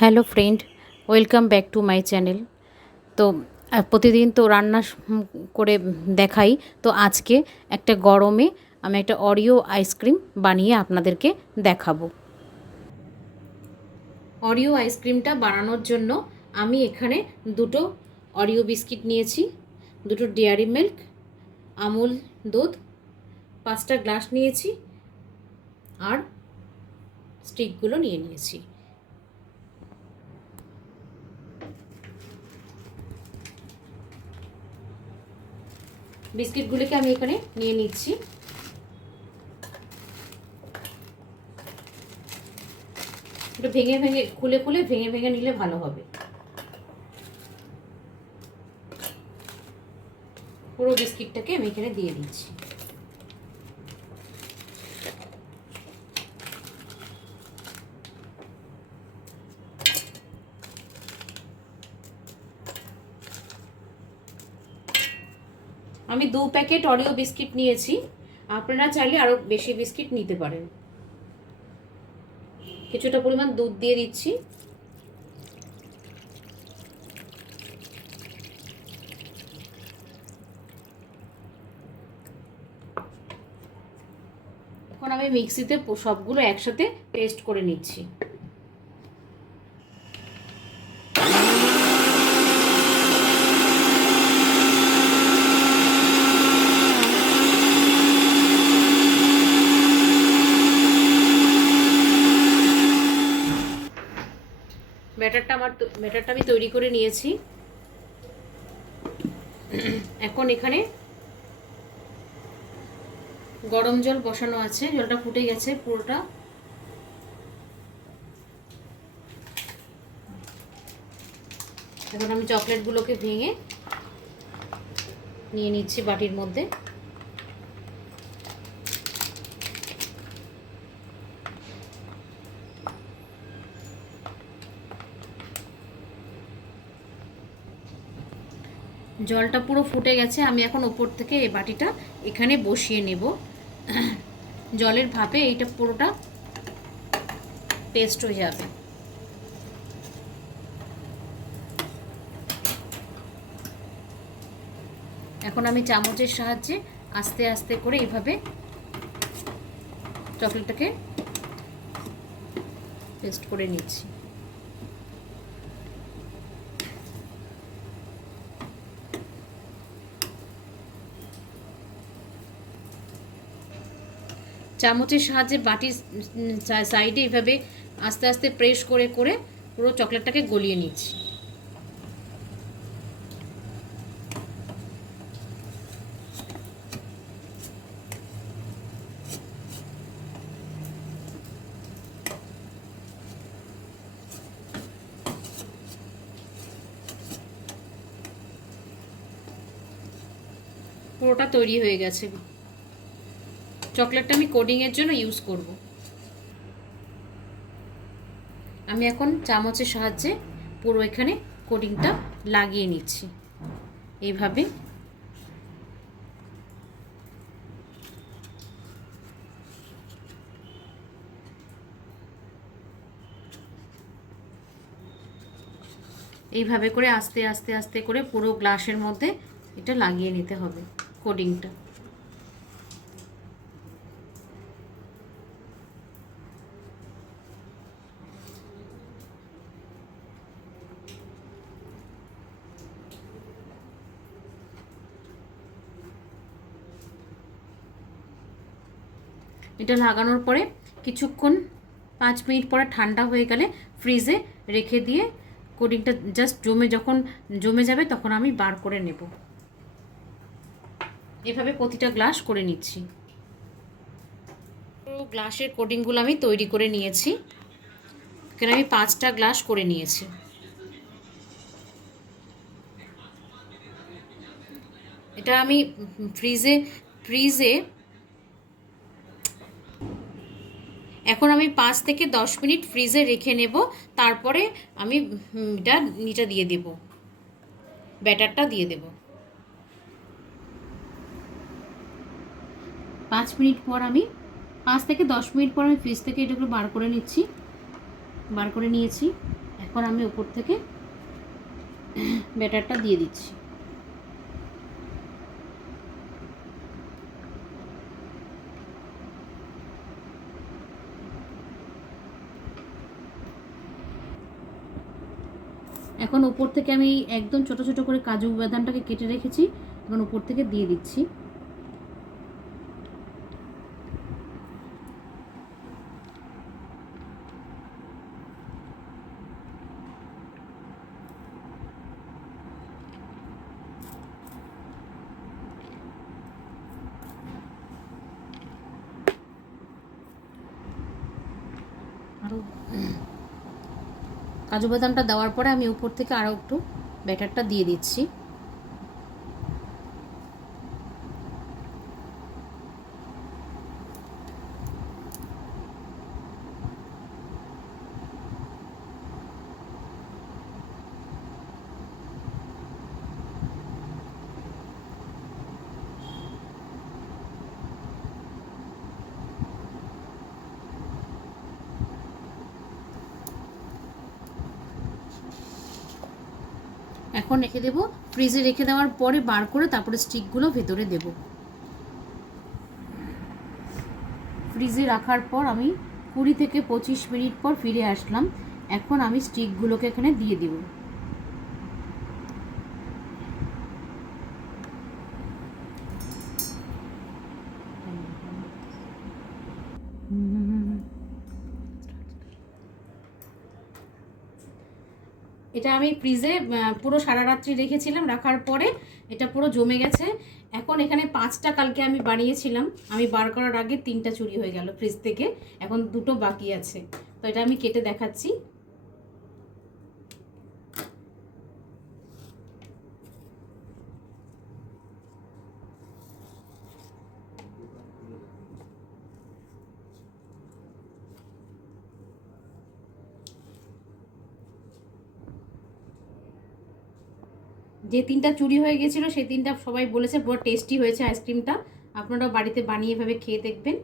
Hello friend, welcome back to my channel. তো প্রতিদিন তো রান্না করে দেখাই। তো আজকে একটা গরমে আমি একটা অরিও আইসক্রিম বানিয়ে আপনাদেরকে দেখাবো। অরিও আইসক্রিমটা বানানোর জন্য আমি এখানে দুটো অরিও বিস্কিট নিয়েছি, দুটো ডেয়ারি মিল্ক, আমুল দুধ, 5টা গ্লাস নিয়েছি আর স্টিকগুলো নিয়ে নিয়েছি। বিস্কিটগুলোকে আমি এখানে নিয়ে নিচ্ছি। একটু ভেঙে ভেঙে খুলে খুলে ভেঙে ভেঙে নিলে ভালো হবে। পুরো বিস্কিটটাকে আমি এখানে দিয়ে দিচ্ছি। আমি 2 প্যাকেট অরিও বিস্কিট নিয়েছি, আপনারা চাইলে আরো বেশি বিস্কিট নিতে পারেন। কিছুটা পরিমাণ দুধ দিয়ে দিচ্ছি। এখন আমি মিক্সিতে সবগুলো একসাথে পেস্ট করে নিচ্ছি। ব্যাটারটা আমি তৈরি করে নিয়েছি। এখন এখানে গরম জল বসানো আছে, জলটা ফুটে গেছে পুরোটা। এখন আমি চকলেটগুলোকে ভেঙে নিয়ে নিচ্ছি বাটির মধ্যে। জলটা পুরো ফুটে গেছে, আমি এখন ওপর থেকে এই বাটিটা এখানে বসিয়ে নেব। জলের ভাপে এইটা পুরোটা পেস্ট হয়ে যাবে। এখন আমি চামচের সাহায্যে আস্তে আস্তে করে এইভাবে চকলেটটাকে পেস্ট করে নিচ্ছি। চামচের সাহায্যে বাটির সাইডে এইভাবে আস্তে আস্তে প্রেস করে করে পুরো চকলেটটাকে গলিয়ে নিচ্ছি। পুরোটা তৈরি হয়ে গেছে। চকলেটটা আমি কোডিংয়ের জন্য ইউজ করব। আমি এখন চামচের সাহায্যে পুরো এখানে কোডিংটা লাগিয়ে নিচ্ছি এইভাবে। এইভাবে করে আস্তে আস্তে আস্তে করে পুরো গ্লাসের মধ্যে এটা লাগিয়ে নিতে হবে কোডিংটা। এটা লাগানোর পরে কিছুক্ষণ 5 মিনিট পরে ঠান্ডা হয়ে গেলে ফ্রিজে রেখে দিয়ে কোডিংটা জাস্ট যখন জমে যাবে তখন আমি বার করে নেব। এভাবে প্রতিটা গ্লাস করে নিচ্ছি। পুরো গ্লাসের কোডিংগুলো আমি তৈরি করে নিয়েছি। এখানে আমি 5টা গ্লাস করে নিয়েছি। এটা আমি ফ্রিজে এখন আমি 5 থেকে 10 মিনিট ফ্রিজে রেখে নেব। তারপরে আমি এটা দিয়ে দেব, ব্যাটারটা দিয়ে দেব। 5 মিনিট পর 5 থেকে 10 মিনিট পর আমি ফ্রিজ থেকে এটাগুলো বার করে নিয়েছি। এখন আমি উপর থেকে ব্যাটারটা দিয়ে দিচ্ছি। এখন উপর থেকে আমি একদম ছোট ছোট করে কাজু বাদামটাকে কেটে রেখেছি, এখন উপর থেকে দিয়ে দিচ্ছি। কাজু বাদামটা দেওয়ার পরে আমি উপর থেকে আরও একটু ব্যাটারটা দিয়ে দিচ্ছি। এখন রেখে দেবো, ফ্রিজে রেখে দেওয়ার পরে বার করে তারপরে স্টিকগুলো ভেতরে দেব। ফ্রিজে রাখার পর আমি 20 থেকে 25 মিনিট পর ফিরে আসলাম। এখন আমি স্টিকগুলোকে এখানে দিয়ে দেব। এটা আমি ফ্রিজে পুরো সারা রাত্রি রেখেছিলাম, রাখার পরে এটা পুরো জমে গেছে। এখন এখানে 5টা কালকে আমি বানিয়েছিলাম, আমি বার করার আগে 3টা চুরি হয়ে গেল ফ্রিজ থেকে, এখন 2টো বাকি আছে। তো এটা আমি কেটে দেখাচ্ছি। যে 3টা চুরি হয়ে গেছিলো সেই 3টা সবাই বলেছে পুরো টেস্টি হয়েছে আইসক্রিমটা। আপনারা বাড়িতে বানিয়ে এভাবে খেয়ে দেখবেন।